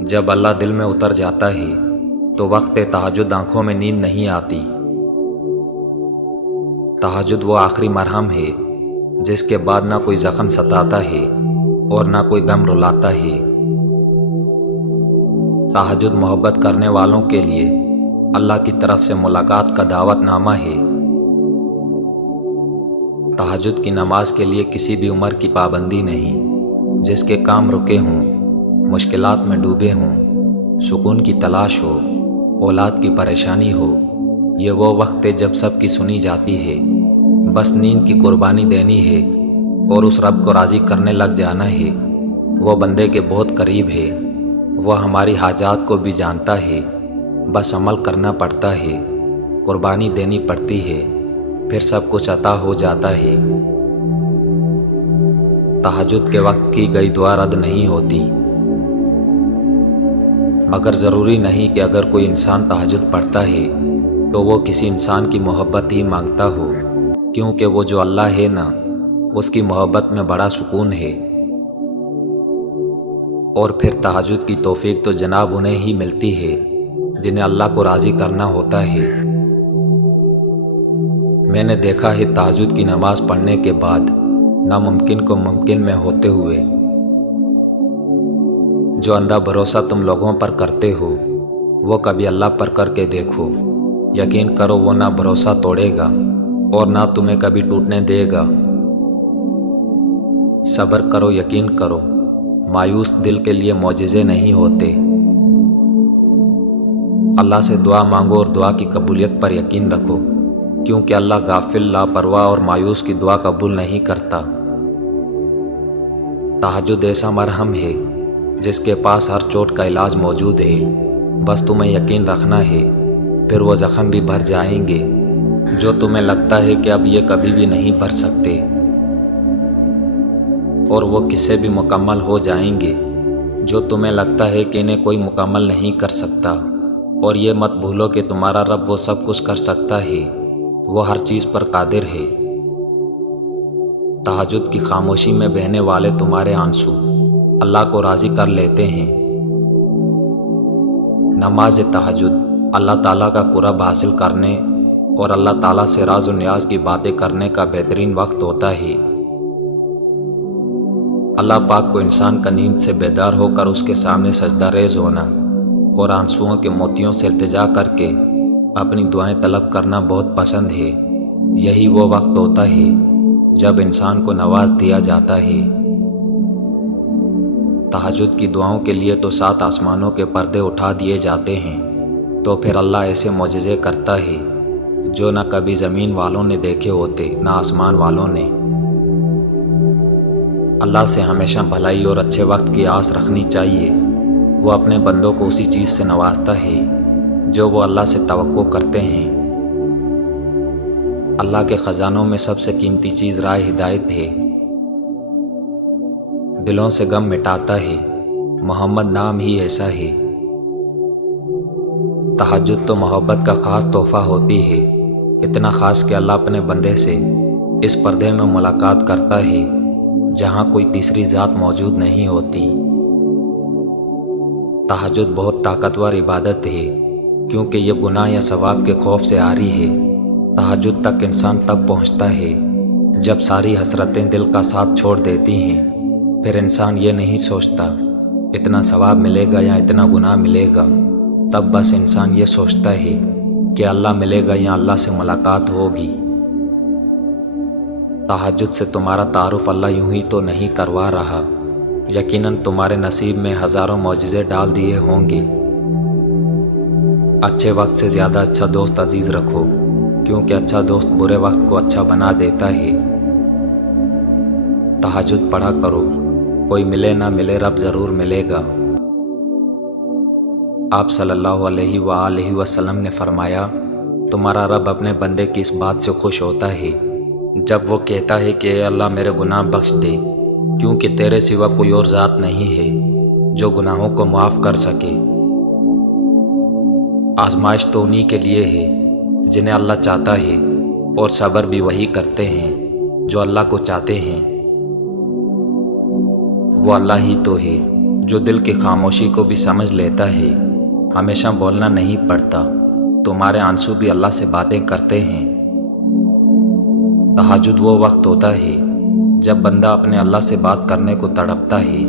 جب اللہ دل میں اتر جاتا ہے تو وقت تہجد آنکھوں میں نیند نہیں آتی۔ تہجد وہ آخری مرہم ہے جس کے بعد نہ کوئی زخم ستاتا ہے اور نہ کوئی غم رلاتا ہے۔ تہجد محبت کرنے والوں کے لیے اللہ کی طرف سے ملاقات کا دعوت نامہ ہے۔ تہجد کی نماز کے لیے کسی بھی عمر کی پابندی نہیں۔ جس کے کام رکے ہوں، مشکلات میں ڈوبے ہوں، سکون کی تلاش ہو، اولاد کی پریشانی ہو، یہ وہ وقت ہے جب سب کی سنی جاتی ہے۔ بس نیند کی قربانی دینی ہے اور اس رب کو راضی کرنے لگ جانا ہے۔ وہ بندے کے بہت قریب ہے، وہ ہماری حاجات کو بھی جانتا ہے، بس عمل کرنا پڑتا ہے، قربانی دینی پڑتی ہے، پھر سب کچھ عطا ہو جاتا ہے۔ تہجد کے وقت کی گئی دعا رد نہیں ہوتی، مگر ضروری نہیں کہ اگر کوئی انسان تہجد پڑھتا ہے تو وہ کسی انسان کی محبت ہی مانگتا ہو، کیونکہ وہ جو اللہ ہے نا، اس کی محبت میں بڑا سکون ہے۔ اور پھر تہجد کی توفیق تو جناب انہیں ہی ملتی ہے جنہیں اللہ کو راضی کرنا ہوتا ہے۔ میں نے دیکھا ہے تہجد کی نماز پڑھنے کے بعد ناممکن کو ممکن میں ہوتے ہوئے۔ جو اندھا بھروسہ تم لوگوں پر کرتے ہو وہ کبھی اللہ پر کر کے دیکھو، یقین کرو وہ نہ بھروسہ توڑے گا اور نہ تمہیں کبھی ٹوٹنے دے گا۔ صبر کرو، یقین کرو، مایوس دل کے لیے معجزے نہیں ہوتے۔ اللہ سے دعا مانگو اور دعا کی قبولیت پر یقین رکھو، کیونکہ اللہ غافل، لاپرواہ اور مایوس کی دعا قبول نہیں کرتا۔ تہجد ایسا مرہم ہے جس کے پاس ہر چوٹ کا علاج موجود ہے، بس تمہیں یقین رکھنا ہے، پھر وہ زخم بھی بھر جائیں گے جو تمہیں لگتا ہے کہ اب یہ کبھی بھی نہیں بھر سکتے، اور وہ کسے بھی مکمل ہو جائیں گے جو تمہیں لگتا ہے کہ انہیں کوئی مکمل نہیں کر سکتا۔ اور یہ مت بھولو کہ تمہارا رب وہ سب کچھ کر سکتا ہے، وہ ہر چیز پر قادر ہے۔ تہجد کی خاموشی میں بہنے والے تمہارے آنسو اللہ کو راضی کر لیتے ہیں۔ نماز تہجد اللہ تعالیٰ کا قرب حاصل کرنے اور اللہ تعالیٰ سے راز و نیاز کی باتیں کرنے کا بہترین وقت ہوتا ہے۔ اللہ پاک کو انسان کا نیند سے بیدار ہو کر اس کے سامنے سجدہ ریز ہونا اور آنسوؤں کے موتیوں سے التجا کر کے اپنی دعائیں طلب کرنا بہت پسند ہے۔ یہی وہ وقت ہوتا ہے جب انسان کو نواز دیا جاتا ہے۔ تہجد کی دعاؤں کے لیے تو 7 آسمانوں کے پردے اٹھا دیے جاتے ہیں، تو پھر اللہ ایسے معجزے کرتا ہے جو نہ کبھی زمین والوں نے دیکھے ہوتے نہ آسمان والوں نے۔ اللہ سے ہمیشہ بھلائی اور اچھے وقت کی آس رکھنی چاہیے۔ وہ اپنے بندوں کو اسی چیز سے نوازتا ہے جو وہ اللہ سے توقع کرتے ہیں۔ اللہ کے خزانوں میں سب سے قیمتی چیز راہ ہدایت ہے، دلوں سے غم مٹاتا ہے۔ محمد نام ہی ایسا ہے۔ تہجد تو محبت کا خاص تحفہ ہوتی ہے، اتنا خاص کہ اللہ اپنے بندے سے اس پردے میں ملاقات کرتا ہے جہاں کوئی تیسری ذات موجود نہیں ہوتی۔ تہجد بہت طاقتور عبادت ہے کیونکہ یہ گناہ یا ثواب کے خوف سے عاری ہے۔ تہجد تک انسان تب پہنچتا ہے جب ساری حسرتیں دل کا ساتھ چھوڑ دیتی ہیں۔ پھر انسان یہ نہیں سوچتا اتنا ثواب ملے گا یا اتنا گناہ ملے گا، تب بس انسان یہ سوچتا ہے کہ اللہ ملے گا یا اللہ سے ملاقات ہوگی۔ تہجد سے تمہارا تعارف اللہ یوں ہی تو نہیں کروا رہا، یقیناً تمہارے نصیب میں ہزاروں معجزے ڈال دیے ہوں گے۔ اچھے وقت سے زیادہ اچھا دوست عزیز رکھو، کیونکہ اچھا دوست برے وقت کو اچھا بنا دیتا ہے۔ تہجد پڑھا کرو، کوئی ملے نہ ملے رب ضرور ملے گا۔ آپ صلی اللہ علیہ وآلہ وسلم نے فرمایا، تمہارا رب اپنے بندے کی اس بات سے خوش ہوتا ہے جب وہ کہتا ہے کہ اے اللہ میرے گناہ بخش دے، کیونکہ تیرے سوا کوئی اور ذات نہیں ہے جو گناہوں کو معاف کر سکے۔ آزمائش تو انہی کے لیے ہے جنہیں اللہ چاہتا ہے، اور صبر بھی وہی کرتے ہیں جو اللہ کو چاہتے ہیں۔ وہ اللہ ہی تو ہے جو دل کی خاموشی کو بھی سمجھ لیتا ہے۔ ہمیشہ بولنا نہیں پڑتا، تمہارے آنسو بھی اللہ سے باتیں کرتے ہیں۔ تہجد وہ وقت ہوتا ہے جب بندہ اپنے اللہ سے بات کرنے کو تڑپتا ہے۔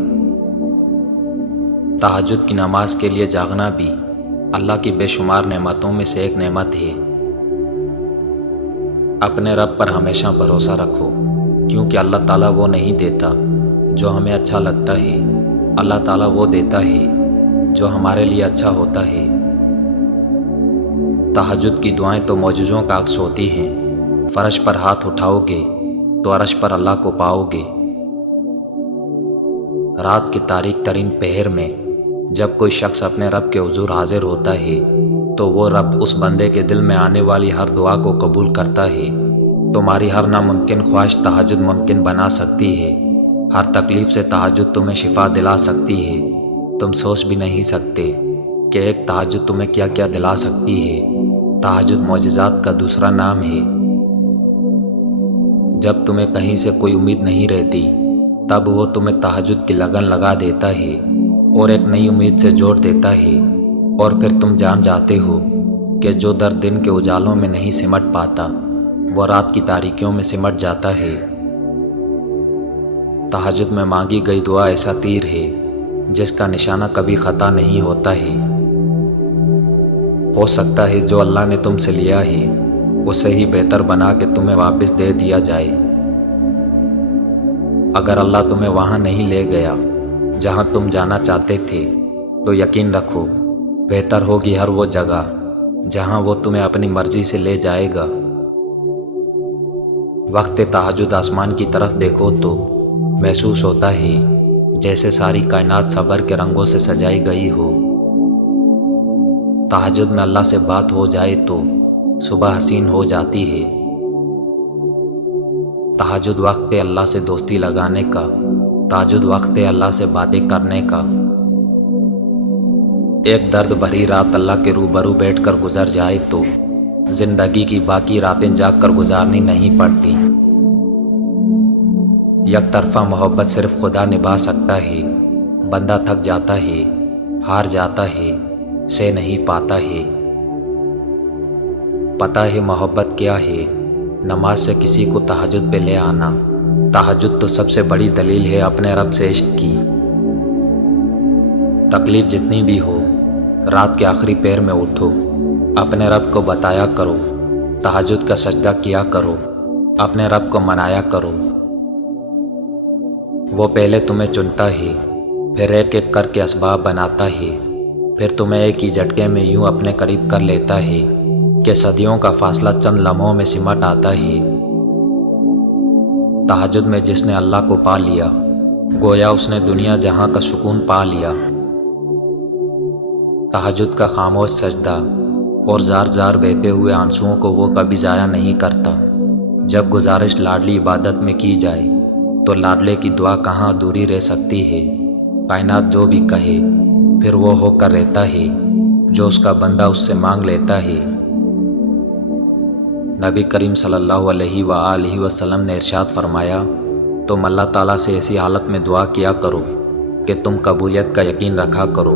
تہجد کی نماز کے لیے جاگنا بھی اللہ کی بے شمار نعمتوں میں سے ایک نعمت ہے۔ اپنے رب پر ہمیشہ بھروسہ رکھو، کیونکہ اللہ تعالیٰ وہ نہیں دیتا جو ہمیں اچھا لگتا ہے، اللہ تعالیٰ وہ دیتا ہے جو ہمارے لیے اچھا ہوتا ہے۔ تہجد کی دعائیں تو معجزوں کا عکس ہوتی ہیں۔ فرش پر ہاتھ اٹھاؤ گے تو عرش پر اللہ کو پاؤ گے۔ رات کی تاریک ترین پہر میں جب کوئی شخص اپنے رب کے حضور حاضر ہوتا ہے تو وہ رب اس بندے کے دل میں آنے والی ہر دعا کو قبول کرتا ہے۔ تمہاری ہر ناممکن خواہش تہجد ممکن بنا سکتی ہے۔ ہر تکلیف سے تہجد تمہیں شفا دلا سکتی ہے۔ تم سوچ بھی نہیں سکتے کہ ایک تہجد تمہیں کیا کیا دلا سکتی ہے۔ تہجد معجزات کا دوسرا نام ہے۔ جب تمہیں کہیں سے کوئی امید نہیں رہتی، تب وہ تمہیں تہجد کی لگن لگا دیتا ہے اور ایک نئی امید سے جوڑ دیتا ہے، اور پھر تم جان جاتے ہو کہ جو درد دن کے اجالوں میں نہیں سمٹ پاتا، وہ رات کی تاریکیوں میں سمٹ جاتا ہے۔ تہجد میں مانگی گئی دعا ایسا تیر ہے جس کا نشانہ کبھی خطا نہیں ہوتا ہے۔ ہو سکتا ہے جو اللہ نے تم سے لیا ہے اسے ہی بہتر بنا کے تمہیں واپس دے دیا جائے۔ اگر اللہ تمہیں وہاں نہیں لے گیا جہاں تم جانا چاہتے تھے، تو یقین رکھو بہتر ہوگی ہر وہ جگہ جہاں وہ تمہیں اپنی مرضی سے لے جائے گا۔ وقت تہجد آسمان کی طرف دیکھو تو محسوس ہوتا ہے جیسے ساری کائنات صبر کے رنگوں سے سجائی گئی ہو۔ تہجد میں اللہ سے بات ہو جائے تو صبح حسین ہو جاتی ہے۔ تہجد وقت ہے اللہ سے دوستی لگانے کا، تہجد وقت ہے اللہ سے باتیں کرنے کا۔ ایک درد بھری رات اللہ کے روبرو بیٹھ کر گزر جائے تو زندگی کی باقی راتیں جاگ کر گزارنی نہیں پڑتی۔ یک طرفہ محبت صرف خدا نبھا سکتا ہے۔ بندہ تھک جاتا ہے، ہار جاتا ہے، سہ نہیں پاتا ہے۔ پتہ ہے محبت کیا ہے؟ نماز سے کسی کو تہجد پہ لے آنا۔ تہجد تو سب سے بڑی دلیل ہے اپنے رب سے عشق کی۔ تکلیف جتنی بھی ہو، رات کے آخری پہر میں اٹھو، اپنے رب کو بتایا کرو، تہجد کا سجدہ کیا کرو، اپنے رب کو منایا کرو۔ وہ پہلے تمہیں چنتا ہے، پھر ایک ایک کر کے اسباب بناتا ہے، پھر تمہیں ایک ہی جھٹکے میں یوں اپنے قریب کر لیتا ہے کہ صدیوں کا فاصلہ چند لمحوں میں سمٹ آتا ہے۔ تہجد میں جس نے اللہ کو پا لیا، گویا اس نے دنیا جہاں کا سکون پا لیا۔ تہجد کا خاموش سجدہ اور زار زار بہتے ہوئے آنسوؤں کو وہ کبھی ضائع نہیں کرتا۔ جب گزارش لاڈلی عبادت میں کی جائے تو لاڈلے کی دعا کہاں ادھوری رہ سکتی ہے۔ کائنات جو بھی کہے پھر وہ ہو کر رہتا ہے جو اس کا بندہ اس سے مانگ لیتا ہے۔ نبی کریم صلی اللہ علیہ وآلہ وسلم نے ارشاد فرمایا، تم اللہ تعالیٰ سے ایسی حالت میں دعا کیا کرو کہ تم قبولیت کا یقین رکھا کرو،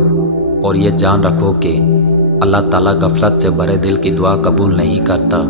اور یہ جان رکھو کہ اللہ تعالیٰ غفلت سے بھرے دل کی دعا قبول نہیں کرتا۔